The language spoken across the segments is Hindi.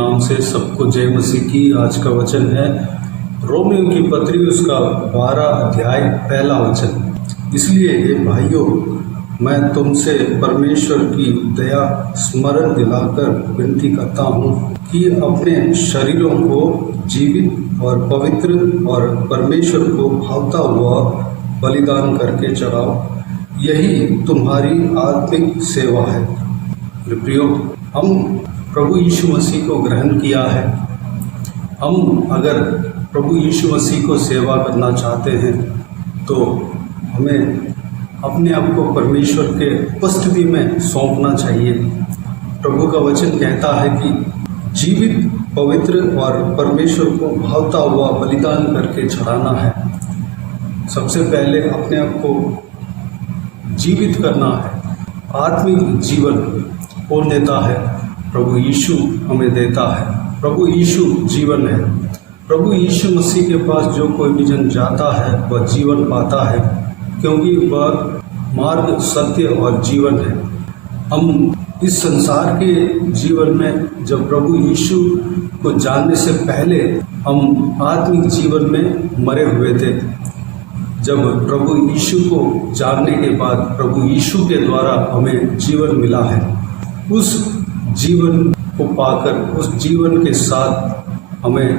नाम से सबको जय मसीह की। आज का वचन है रोमियो की पत्री उसका 12 अध्याय पहला वचन। इसलिए हे भाइयों, मैं तुमसे परमेश्वर की दया स्मरण दिलाकर विनती करता हूँ कि अपने शरीरों को जीवित और पवित्र और परमेश्वर को भावता हुआ बलिदान करके चढ़ाओ, यही तुम्हारी आत्मिक सेवा है। प्रियो, हम प्रभु यीशु मसीह को ग्रहण किया है। हम अगर प्रभु यीशु मसीह को सेवा करना चाहते हैं तो हमें अपने आप को परमेश्वर के उपस्थिति में सौंपना चाहिए। प्रभु का वचन कहता है कि जीवित, पवित्र और परमेश्वर को भावता हुआ बलिदान करके चढ़ाना है। सबसे पहले अपने आप को जीवित करना है। आत्मिक जीवन कौन देता है? प्रभु यीशु हमें देता है। प्रभु यीशु जीवन है। प्रभु यीशु मसीह के पास जो कोई भी जन जाता है वह जीवन पाता है, क्योंकि वह मार्ग, सत्य और जीवन है। हम इस संसार के जीवन में जब प्रभु यीशु को जानने से पहले हम आत्मिक जीवन में मरे हुए थे। जब प्रभु यीशु को जानने के बाद प्रभु यीशु के द्वारा हमें जीवन मिला है। उस जीवन को पाकर, उस जीवन के साथ हमें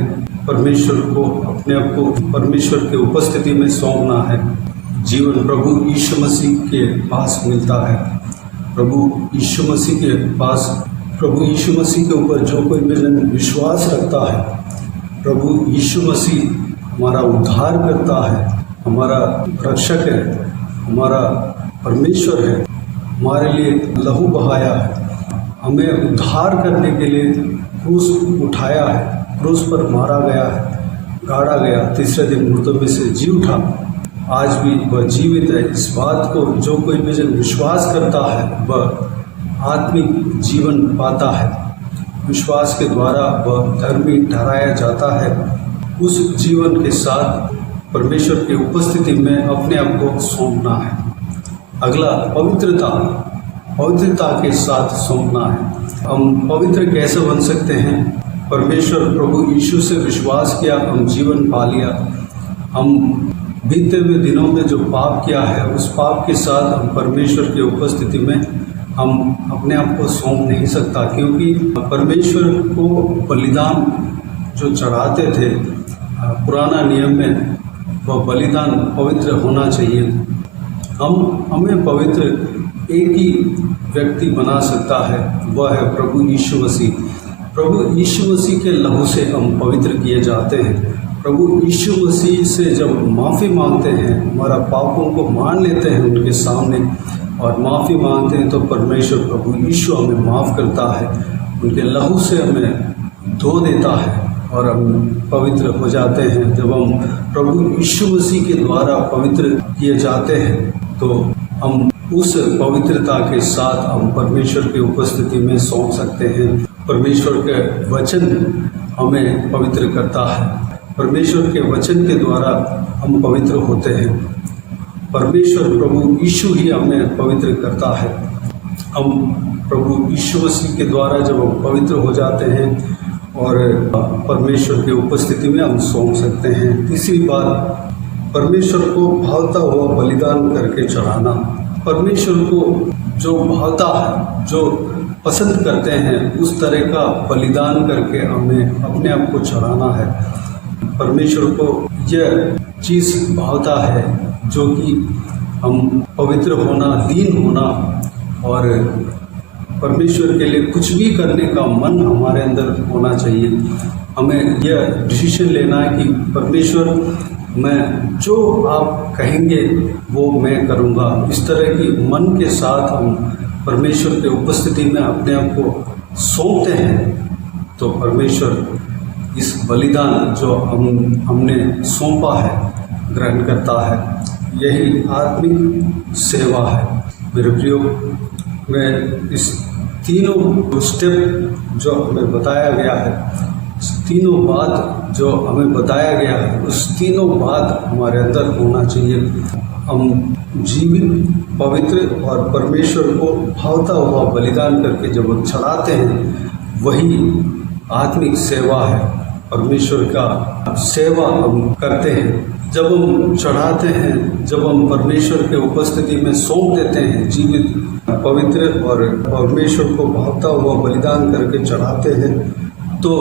परमेश्वर को, अपने आप को परमेश्वर के उपस्थिति में सौंपना है। जीवन प्रभु यीशु मसीह के पास मिलता है। प्रभु यीशु मसीह के पास, प्रभु यीशु मसीह के ऊपर जो कोई भी जन विश्वास रखता है, प्रभु यीशु मसीह हमारा उद्धार करता है, हमारा रक्षक है, हमारा परमेश्वर है, हमारे लिए लहू बहाया है, हमें उद्धार करने के लिए क्रूस उठाया है, क्रूस पर मारा गया है, गाड़ा गया, तीसरे दिन मुर्दों में से जी उठा, आज भी वह जीवित है। इस बात को जो कोई भी जन विश्वास करता है वह आत्मिक जीवन पाता है। विश्वास के द्वारा वह धर्मी ठहराया जाता है। उस जीवन के साथ परमेश्वर की उपस्थिति में अपने आप को सौंपना है। अगला पवित्रता के साथ सौंपना है। हम पवित्र कैसे बन सकते हैं? परमेश्वर प्रभु यीशु से विश्वास किया, हम जीवन पा लिया। हम बीते हुए दिनों में जो पाप किया है उस पाप के साथ हम परमेश्वर की उपस्थिति में हम अपने आप को सौंप नहीं सकता, क्योंकि परमेश्वर को बलिदान जो चढ़ाते थे पुराना नियम में, वह बलिदान पवित्र होना चाहिए। हमें पवित्र एक ही व्यक्ति बना सकता है, वह है प्रभु यीशु मसीह। प्रभु यीशु मसीह के लहू से हम पवित्र किए जाते हैं। प्रभु यीशु मसीह से जब माफ़ी मांगते हैं, हमारा पापों को मान लेते हैं उनके सामने और माफ़ी मांगते हैं, तो परमेश्वर प्रभु यीशु हमें माफ़ करता है, उनके लहू से हमें धो देता है और हम पवित्र हो जाते हैं। जब हम प्रभु यीशु मसीह के द्वारा पवित्र किए जाते हैं तो हम उस पवित्रता के साथ हम परमेश्वर की उपस्थिति में सौंप सकते हैं। परमेश्वर के वचन हमें पवित्र करता है। परमेश्वर के वचन के द्वारा हम पवित्र होते हैं। परमेश्वर प्रभु यीशु ही हमें पवित्र करता है। हम प्रभु यीशु मसीह के द्वारा जब हम पवित्र हो जाते हैं और परमेश्वर की उपस्थिति में हम सौंप सकते हैं। तीसरी बात, परमेश्वर को भावता हुआ बलिदान करके चढ़ाना। परमेश्वर को जो भावता है, जो पसंद करते हैं, उस तरह का बलिदान करके हमें अपने आप को चढ़ाना है। परमेश्वर को यह चीज़ भावता है जो कि हम पवित्र होना, दीन होना और परमेश्वर के लिए कुछ भी करने का मन हमारे अंदर होना चाहिए। हमें यह डिसीजन लेना है कि परमेश्वर, मैं जो आप कहेंगे वो मैं करूँगा। इस तरह की मन के साथ हम परमेश्वर के उपस्थिति में अपने आप को सौंपते हैं तो परमेश्वर इस बलिदान जो हमने सौंपा है ग्रहण करता है। यही आत्मिक सेवा है। मेरे प्रियो, मैं इस तीनों स्टेप जो हमें बताया गया है, तीनों बात जो हमें बताया गया है, उस तीनों बात हमारे अंदर होना चाहिए। हम जीवित, पवित्र और परमेश्वर को भावता हुआ बलिदान करके जब चढ़ाते हैं, वही आत्मिक सेवा है, परमेश्वर का सेवा हम करते हैं। जब हम चढ़ाते हैं, जब हम परमेश्वर के उपस्थिति में सौंप देते हैं, जीवित पवित्र और परमेश्वर को भावता हुआ बलिदान करके चढ़ाते हैं, तो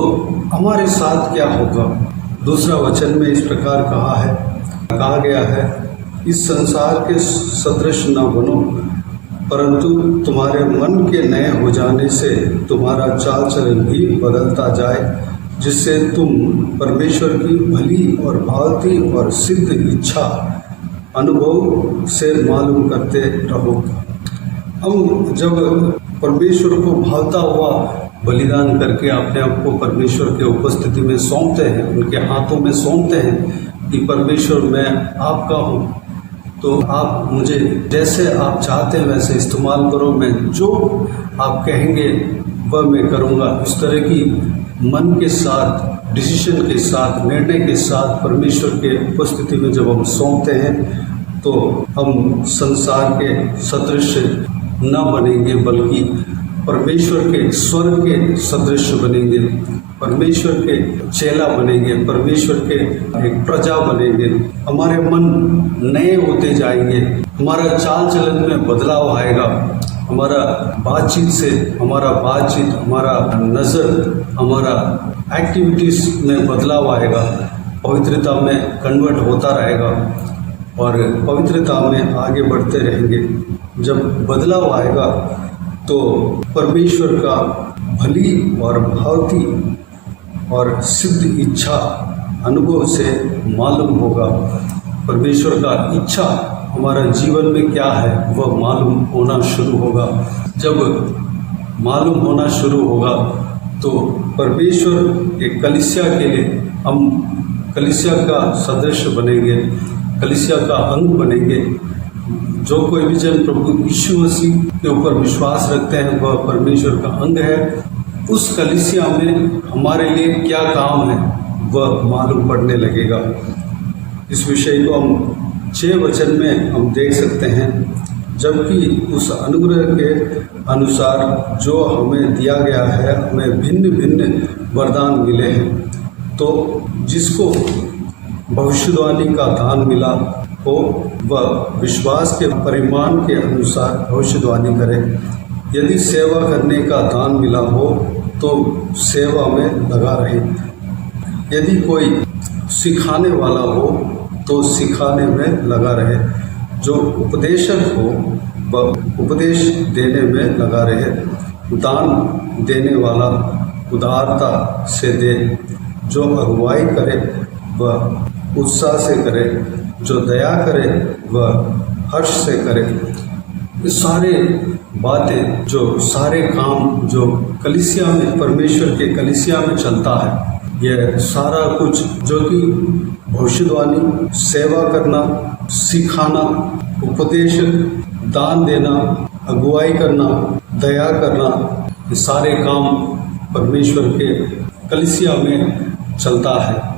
हमारे साथ क्या होगा। दूसरा वचन में इस प्रकार कहा गया है, इस संसार के सदृश न बनो, परंतु तुम्हारे मन के नए हो जाने से तुम्हारा चाल चलन भी बदलता जाए, जिससे तुम परमेश्वर की भली और भावती और सिद्ध इच्छा अनुभव से मालूम करते रहो। हम जब परमेश्वर को भावता हुआ बलिदान करके अपने आप को परमेश्वर के उपस्थिति में सौंपते हैं, उनके हाथों में सौंपते हैं कि परमेश्वर मैं आपका हूँ, तो आप मुझे जैसे आप चाहते हैं वैसे इस्तेमाल करो, मैं जो आप कहेंगे वह मैं करूँगा। इस तरह की मन के साथ, डिसीजन के साथ, निर्णय के साथ परमेश्वर के उपस्थिति में जब हम सौंपते हैं तो हम संसार के सदृश न बनेंगे, बल्कि परमेश्वर के स्वर्ग के सदृश बनेंगे, परमेश्वर के चेला बनेंगे, परमेश्वर के एक प्रजा बनेंगे। हमारे मन नए होते जाएंगे, हमारा चाल चलन में बदलाव आएगा, हमारा बातचीत से हमारा नज़र, हमारा एक्टिविटीज़ में बदलाव आएगा, पवित्रता में कन्वर्ट होता रहेगा और पवित्रता में आगे बढ़ते रहेंगे। जब बदलाव आएगा तो परमेश्वर का भली और भावती और सिद्ध इच्छा अनुभव से मालूम होगा। परमेश्वर का इच्छा हमारा जीवन में क्या है वह मालूम होना शुरू होगा। जब मालूम होना शुरू होगा तो परमेश्वर एक कलीसिया के लिए हम कलीसिया का सदस्य बनेंगे, कलीसिया का अंग बनेंगे। जो कोई भी जन प्रभु यीशु मसीह के ऊपर विश्वास रखते हैं वह परमेश्वर का अंग है। उस कलीसिया में हमारे लिए क्या काम है वह मालूम पड़ने लगेगा। इस विषय को हम 6 वचन में हम देख सकते हैं। जबकि उस अनुग्रह के अनुसार जो हमें दिया गया है, हमें भिन्न भिन्न वरदान मिले हैं, तो जिसको भविष्यवाणी का दान मिला हो वह विश्वास के परिमाण के अनुसार भविष्यवाणी करे। यदि सेवा करने का दान मिला हो तो सेवा में लगा रहे। यदि कोई सिखाने वाला हो तो सिखाने में लगा रहे। जो उपदेशक हो वह उपदेश देने में लगा रहे। दान देने वाला उदारता से दे। जो अगुवाई करे वह उत्साह से करे। जो दया करे वह हर्ष से करे। ये सारे बातें, जो सारे काम जो कलीसिया में, परमेश्वर के कलीसिया में चलता है, यह सारा कुछ जो कि भविष्यवाणी, सेवा करना, सिखाना, उपदेश, दान देना, अगुवाई करना, दया करना, ये सारे काम परमेश्वर के कलीसिया में चलता है।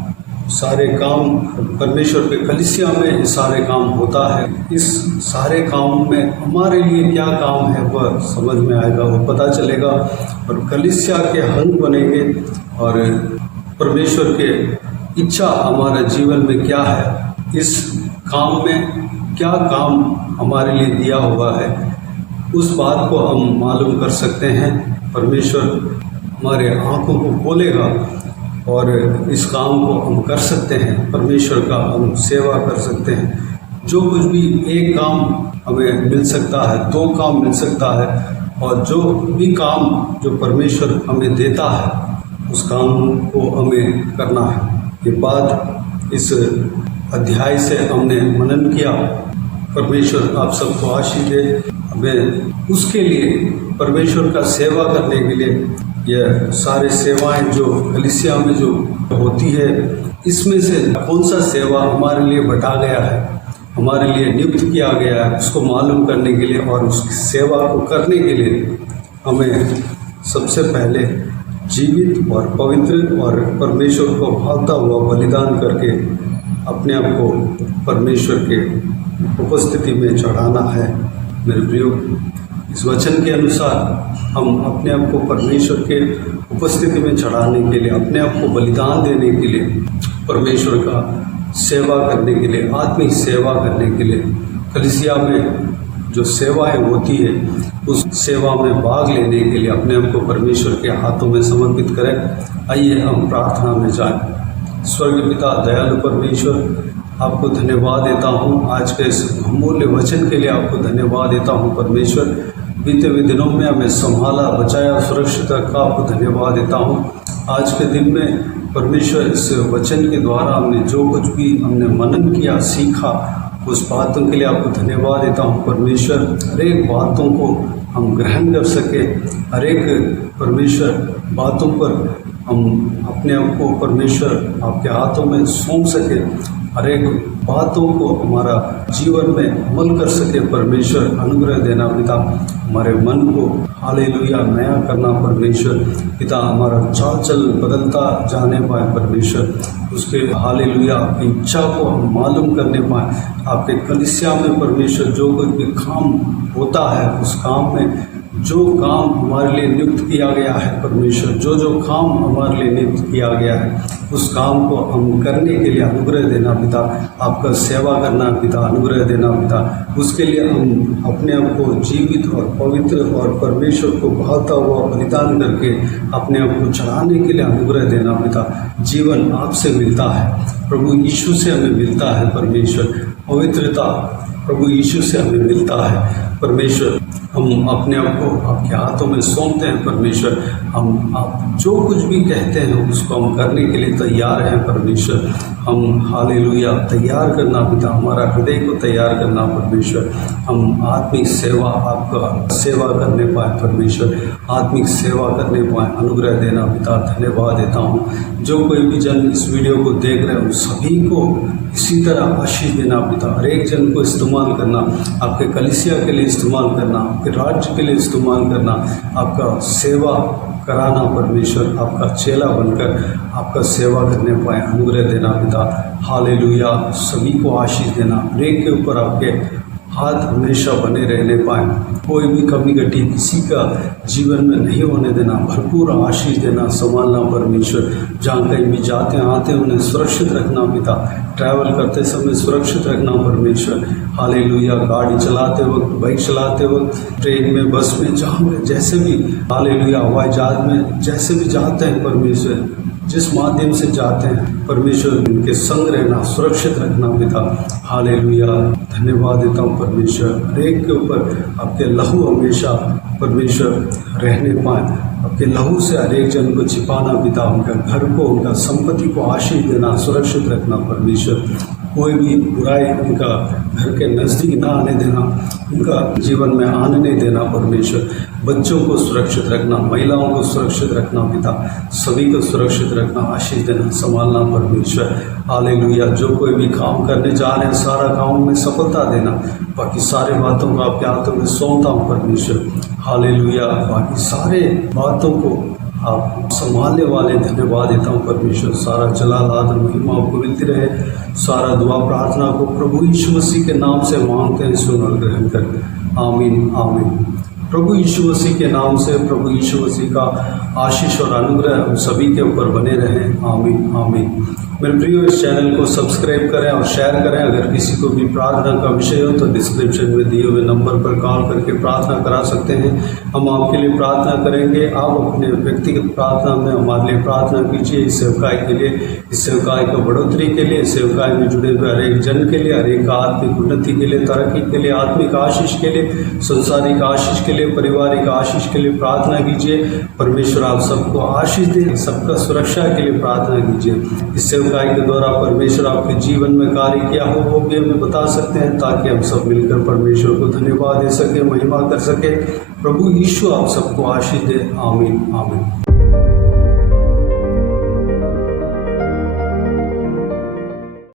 सारे काम परमेश्वर के कलीसिया में ये सारे काम होता है। इस सारे काम में हमारे लिए क्या काम है वह समझ में आएगा, वो पता चलेगा और कलीसिया के अंग बनेंगे और परमेश्वर के इच्छा हमारे जीवन में क्या है, इस काम में क्या काम हमारे लिए दिया हुआ है, उस बात को हम मालूम कर सकते हैं। परमेश्वर हमारे आँखों को खोलेगा और इस काम को हम कर सकते हैं। परमेश्वर का हम सेवा कर सकते हैं। जो कुछ भी एक काम हमें मिल सकता है, 2 काम मिल सकता है, और जो भी काम जो परमेश्वर हमें देता है उस काम को हमें करना है। ये बात इस अध्याय से हमने मनन किया। परमेश्वर आप सबको आशीष दे। हमें उसके लिए, परमेश्वर का सेवा करने के लिए, यह सारे सेवाएं जो कलीसिया में जो होती है, इसमें से कौन सा सेवा हमारे लिए बटा गया है, हमारे लिए नियुक्त किया गया है, उसको मालूम करने के लिए और उस सेवा को करने के लिए हमें सबसे पहले जीवित और पवित्र और परमेश्वर को भावता हुआ बलिदान करके अपने आप को परमेश्वर के उपस्थिति में चढ़ाना है। मेरे प्रियो, इस वचन के अनुसार हम अपने आप को परमेश्वर के उपस्थिति में चढ़ाने के लिए, अपने आप को बलिदान देने के लिए, परमेश्वर का सेवा करने के लिए, आत्मिक सेवा करने के लिए, कलीसिया में जो सेवाएं होती है उस सेवा में भाग लेने के लिए अपने आप को परमेश्वर के हाथों में समर्पित करें। आइए हम प्रार्थना में जाएं। स्वर्गीय पिता, दयालु परमेश्वर, आपको धन्यवाद देता हूँ आज के इस अमूल्य वचन के लिए। आपको धन्यवाद देता हूँ परमेश्वर, बीते हुए दिनों में हमें संभाला, बचाया, सुरक्षित रखा। आपको धन्यवाद देता हूँ आज के दिन में परमेश्वर, इस वचन के द्वारा हमने जो कुछ भी हमने मनन किया, सीखा, उस बातों के लिए आपको धन्यवाद देता हूँ परमेश्वर। हर एक बातों को हम ग्रहण कर सके, हर एक परमेश्वर बातों पर हम अपने आप को परमेश्वर आपके हाथों में सौंप सके, हर एक बातों को हमारा जीवन में अमल कर सके। परमेश्वर अनुग्रह देना पिता, हमारे मन को हालेलुया नया करना परमेश्वर पिता, हमारा चाल चल बदलता जाने पाए परमेश्वर, उसके हालेलुया आपकी इच्छा को हम मालूम करने पाए। आपके कलीसिया में परमेश्वर जो कोई भी काम होता है, उस काम में जो काम हमारे लिए नियुक्त किया गया है परमेश्वर, जो जो काम हमारे लिए नियुक्त किया गया है, उस काम को हम करने के लिए अनुग्रह देना पिता। आपका सेवा करना पिता, अनुग्रह देना पिता। उसके लिए हम अपने आप को जीवित और पवित्र और परमेश्वर को भाता हुआ बलिदान करके अपने आप को चढ़ाने के लिए अनुग्रह देना पिता। जीवन आपसे मिलता है प्रभु यीशु से हमें मिलता है परमेश्वर। पवित्रता प्रभु यीशु से हमें मिलता है परमेश्वर। हम अपने आप को आपके हाथों में सौंपते हैं परमेश्वर। हम आप जो कुछ भी कहते हैं उसको हम करने के लिए तैयार हैं परमेश्वर। हम हालेलुया तैयार करना पिता, हमारा हृदय को तैयार करना परमेश्वर। हम आत्मिक सेवा, आपका सेवा करने पाए परमेश्वर, आत्मिक सेवा करने पाए, अनुग्रह देना पिता। धन्यवाद देता हूँ। जो कोई भी जन इस वीडियो को देख रहे हैं उन सभी को इसी तरह आशीष देना पिता। हर एक जन को इस्तेमाल करना, आपके कलीसिया के लिए इस्तेमाल करना, आपके राज्य के लिए इस्तेमाल करना, आपका सेवा कराना परमेश्वर, आपका चेला बनकर आपका सेवा करने पाए, अनुग्रह देना पिता। हालेलुया सभी को आशीष देना, हर एक के ऊपर आपके हाथ हमेशा बने रहने पाए, कोई भी कमी घटी किसी का जीवन में नहीं होने देना, भरपूर आशीष देना, संभालना परमेश्वर। जहाँ कहीं भी जाते आते उन्हें सुरक्षित रखना पिता, ट्रैवल करते समय सुरक्षित रखना परमेश्वर। हालेलुया गाड़ी चलाते वक्त, बाइक चलाते वक्त, ट्रेन में, बस में, जहाँ में जैसे भी हालेलुया हवाई जहाज में जैसे भी जाते हैं परमेश्वर, जिस माध्यम से जाते हैं परमेश्वर, उनके संग रहना, सुरक्षित रखना पिता। हालेलुया धन्यवाद देता हूँ परमेश्वर। हर एक के ऊपर आपके लहू हमेशा परमेश्वर रहने पाए, आपके लहू से हर एक जन को छिपाना पिता। उनका घर को, उनका संपत्ति को आशीष देना, सुरक्षित रखना परमेश्वर। कोई भी बुराई उनका घर के नज़दीक ना आने देना, उनका जीवन में आने नहीं देना परमेश्वर। बच्चों को सुरक्षित रखना, महिलाओं को सुरक्षित रखना पिता, सभी को सुरक्षित रखना, आशीष देना, संभालना परमेश्वर। हालेलुया जो कोई भी काम करने जा रहे हैं सारा काम में सफलता देना, बाकी सारे बातों को आपके हाथों में सौंपता हूँ परमेश्वर। हालेलुया बाकी सारे बातों को आप संभालने वाले, धन्यवाद देता हूँ परमेश्वर। सारा जलाल आदर महिमा आपको मिलती रहे। सारा दुआ प्रार्थना को प्रभु यीशु मसीह के नाम से मांगते हैं, सुन और ग्रहण कर। आमीन आमीन। प्रभु यीशु मसीह के नाम से प्रभु यीशु मसीह का आशीष और अनुग्रह हम सभी के ऊपर बने रहें। आमीन आमीन। मेरे प्रियो इस चैनल को सब्सक्राइब करें और शेयर करें। अगर किसी को भी प्रार्थना का विषय हो तो डिस्क्रिप्शन में दिए हुए नंबर पर कॉल करके प्रार्थना करा सकते हैं। हम आपके लिए प्रार्थना करेंगे। आप अपने व्यक्तिगत प्रार्थना में हमारे लिए प्रार्थना कीजिए। इस सेवकाई के लिए, इस सेवकाई को बढ़ोतरी के लिए, इस सेवकाई में जुड़े हुए हर एक जन के लिए, हर एक आत्मिक उन्नति के लिए, तरक्की के लिए, आत्मिक आशीष के लिए, संसारिक आशीष के लिए, पारिवारिक आशीष के लिए प्रार्थना कीजिए। परमेश्वर आप सबको आशीष दे, सबका सुरक्षा के लिए प्रार्थना कीजिए। इस सेवकाई के द्वारा परमेश्वर आपके जीवन में कार्य किया हो वो भी हमें बता सकते हैं, ताकि हम सब मिलकर परमेश्वर को धन्यवाद दे सके, महिमा कर सके। प्रभु यीशु आप सबको आशीष दे। आमीन आमीन।